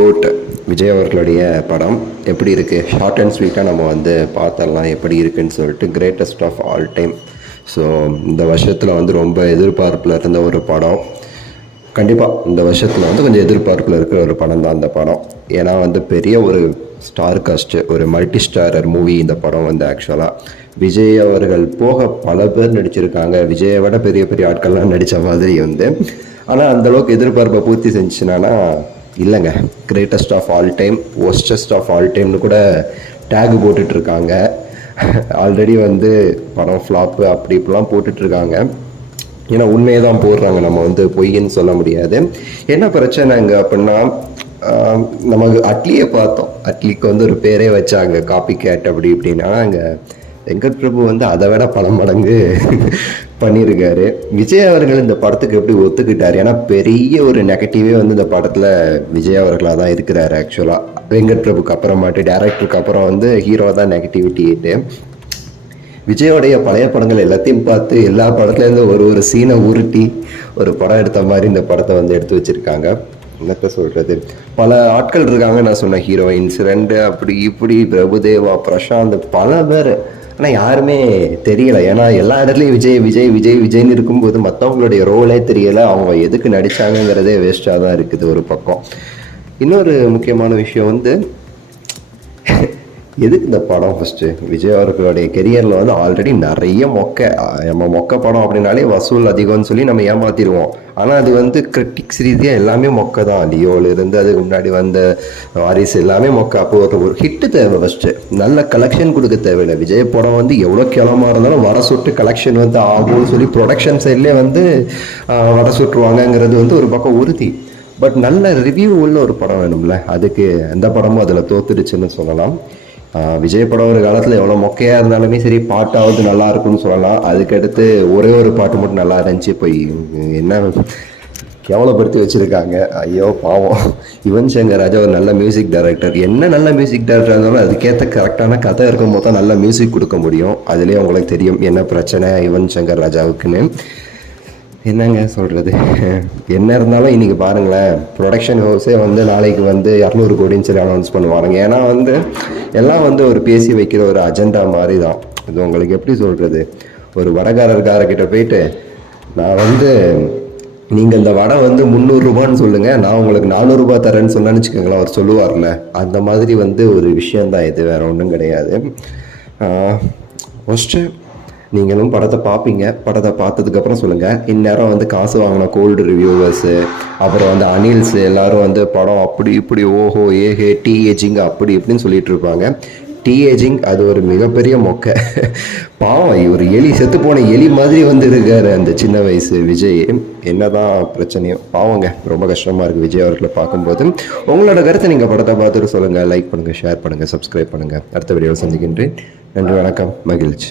Code Vijay அவர்களுடைய படம் எப்படி இருக்குது, ஷார்ட் அண்ட் ஸ்வீட்டாக நம்ம வந்து பார்த்தரலாம் எப்படி இருக்குன்னு சொல்லிட்டு. Greatest of all time. So இந்த வருஷத்தில் வந்து ரொம்ப எதிர்பார்ப்பில் இருந்த ஒரு படம். கண்டிப்பாக இந்த வருஷத்தில் வந்து கொஞ்சம் எதிர்பார்ப்பில் இருக்கிற ஒரு படம் தான் இந்த படம். ஏன்னா வந்து பெரிய ஒரு ஸ்டார் காஸ்ட்டு, ஒரு மல்டி ஸ்டாரர் மூவி இந்த படம் வந்து. ஆக்சுவலாக விஜய் அவர்கள் போக பல பேர் நடிச்சிருக்காங்க. விஜயை விட பெரிய பெரிய ஆட்கள்லாம் நடித்த மாதிரி வந்து. ஆனால் அந்தளவுக்கு எதிர்பார்ப்பை பூர்த்தி செஞ்சுச்சுன்னா இல்லைங்க. Greatest of all time, worstest of all டைம்னு கூட டேக் போட்டுட்ருக்காங்க. ஆல்ரெடி வந்து படம் ஃப்ளாப்பு அப்படி இப்படிலாம் போட்டுட்ருக்காங்க. ஏன்னா உண்மையை தான் போடுறாங்க, நம்ம வந்து பொய்ன்னு சொல்ல முடியாது. என்ன பிரச்சனைங்க அப்படின்னா, நமக்கு அட்லியை பார்த்தோம். அட்லிக்கு வந்து ஒரு பேரே வச்சாங்க, காப்பி கேட் அப்படி இப்படின்னா. அங்கே வெங்கட் பிரபு வந்து அதை விட பல மடங்கு பண்ணியிருக்காரு. விஜய் அவர்கள் இந்த படத்துக்கு எப்படி ஒத்துக்கிட்டார்? ஏன்னா பெரிய ஒரு நெகட்டிவே வந்து இந்த படத்தில் விஜய் அவர்களாக தான் இருக்கிறாரு. ஆக்சுவலாக வெங்கட் பிரபுக்கு அப்புறமாட்டு டேரக்டருக்கு அப்புறம் வந்து ஹீரோ தான் நெகட்டிவிட்டிட்டு. விஜயோடைய பழைய படங்கள் எல்லாத்தையும் பார்த்து எல்லா படத்துலேருந்து ஒரு சீனை உருட்டி ஒரு படம் எடுத்த மாதிரி இந்த படத்தை வந்து எடுத்து வச்சுருக்காங்க. என்னத்த சொல்கிறது, பல ஆட்கள் இருக்காங்க. நான் சொன்ன ஹீரோயின்ஸ் 2 அப்படி இப்படி, பிரபுதேவா, பிரசாந்த், பல பேர். ஆனால் யாருமே தெரியலை. ஏன்னா எல்லா இடத்துலையும் விஜய் விஜய் விஜய் விஜய்னு இருக்கும்போது மற்றவங்களுடைய ரோலே தெரியலை. அவங்க எதுக்கு நடித்தாங்கங்கிறதே வேஸ்ட்டாக தான் இருக்குது ஒரு பக்கம். இன்னொரு முக்கியமான விஷயம் வந்து, எதுக்கு இந்த படம்? ஃபஸ்ட்டு விஜய் அவர்களுடைய கெரியரில் வந்து ஆல்ரெடி நிறைய நம்ம மொக்க படம் அப்படின்னாலே வசூல் அதிகம்னு சொல்லி நம்ம ஏமாற்றிடுவோம். ஆனால் அது வந்து கிரிட்டிக்ஸ் ரீதியாக எல்லாமே மொக்க தான். லியோவிலிருந்து அதுக்கு முன்னாடி வந்த வாரிசு எல்லாமே மொக்க. அப்போ ஒரு ஹிட்டு தேவை. ஃபஸ்ட்டு நல்ல கலெக்ஷன் கொடுக்க தேவையில்லை. விஜய் படம் வந்து எவ்வளோ கிளமாக இருந்தாலும் வர சுட்டு கலெக்ஷன் வந்து ஆகும்னு சொல்லி ப்ரொடக்ஷன் சைட்லேயே வந்து வர சுட்டுருவாங்கங்கிறது வந்து ஒரு பக்கம் உறுதி. பட் நல்ல ரிவ்யூ உள்ள ஒரு படம் வேணும்ல. அதுக்கு எந்த படமும் அதில் தோத்துடுச்சுன்னு சொல்லலாம். விஜய் படம் ஒரு காலத்தில் எவ்வளோ மொக்கையாக இருந்தாலுமே சரி, பாட்டாவது நல்லா இருக்குன்னு சொல்லலாம். அதுக்கடுத்து ஒரே ஒரு பாட்டு மட்டும் நல்லா இருந்துச்சு. போய் என்ன கேவலப்படுத்தி வச்சுருக்காங்க. ஐயோ பாவம். யுவன் சங்கர் ராஜா ஒரு நல்ல மியூசிக் டைரக்டர். என்ன நல்ல மியூசிக் டைரக்டர் இருந்தாலும் அதுக்கேற்ற கரெக்டான கதை இருக்கும் போது தான் நல்ல மியூசிக் கொடுக்க முடியும். அதுலேயே உங்களுக்கு தெரியும் என்ன பிரச்சனை யுவன் சங்கர் ராஜாவுக்குன்னு. என்னங்க சொல்கிறது, என்ன இருந்தாலும் இன்றைக்கி பாருங்களேன், ப்ரொடக்ஷன் ஹவுஸே வந்து நாளைக்கு வந்து 200 கோடின்னு சொல்லி அனௌன்ஸ் பண்ணுவாங்க. ஏன்னா வந்து எல்லாம் வந்து ஒரு பேசி வைக்கிற ஒரு அஜெண்டா மாதிரி தான் இது. உங்களுக்கு எப்படி சொல்கிறது, ஒரு வடகாரர்கிட்ட போயிட்டு நான் வந்து நீங்கள் இந்த வடை வந்து 300 ரூபான்னு சொல்லுங்கள், நான் உங்களுக்கு 400 ரூபா தரேன்னு சொன்னேன்னு வச்சுக்கோங்களேன், அவர் சொல்லுவார்ல. அந்த மாதிரி வந்து ஒரு விஷயந்தான் இது, வேறு ஒன்றும் கிடையாது. ஃபஸ்ட்டு நீங்களும் படத்தை பார்ப்பீங்க. படத்தை பார்த்ததுக்கப்புறம் சொல்லுங்கள். இந்நேரம் வந்து காசு வாங்கின கோல்டு ரிவ்யூவர்ஸு, அப்புறம் வந்து அனில்ஸு எல்லாரும் வந்து படம் அப்படி இப்படி ஓஹோ ஏஹே டீ ஏஜிங் அப்படி இப்படின்னு சொல்லிட்டு இருப்பாங்க. டீ ஏஜிங் அது ஒரு மிகப்பெரிய மொக்க. பாவம், ஒரு எலி, செத்து போன எலி மாதிரி வந்து இருக்காரு அந்த சின்ன வயசு விஜய். என்னதான் பிரச்சனையோ பாவங்க. ரொம்ப கஷ்டமாக இருக்குது விஜய் அவர்களை பார்க்கும்போது. உங்களோட கருத்தை நீங்கள் படத்தை பார்த்துட்டு சொல்லுங்கள். லைக் பண்ணுங்கள், ஷேர் பண்ணுங்கள், சப்ஸ்கிரைப் பண்ணுங்கள். அடுத்த வீடியோவில் சந்திக்கின்றேன். நன்றி, வணக்கம், மகிழ்ச்சி.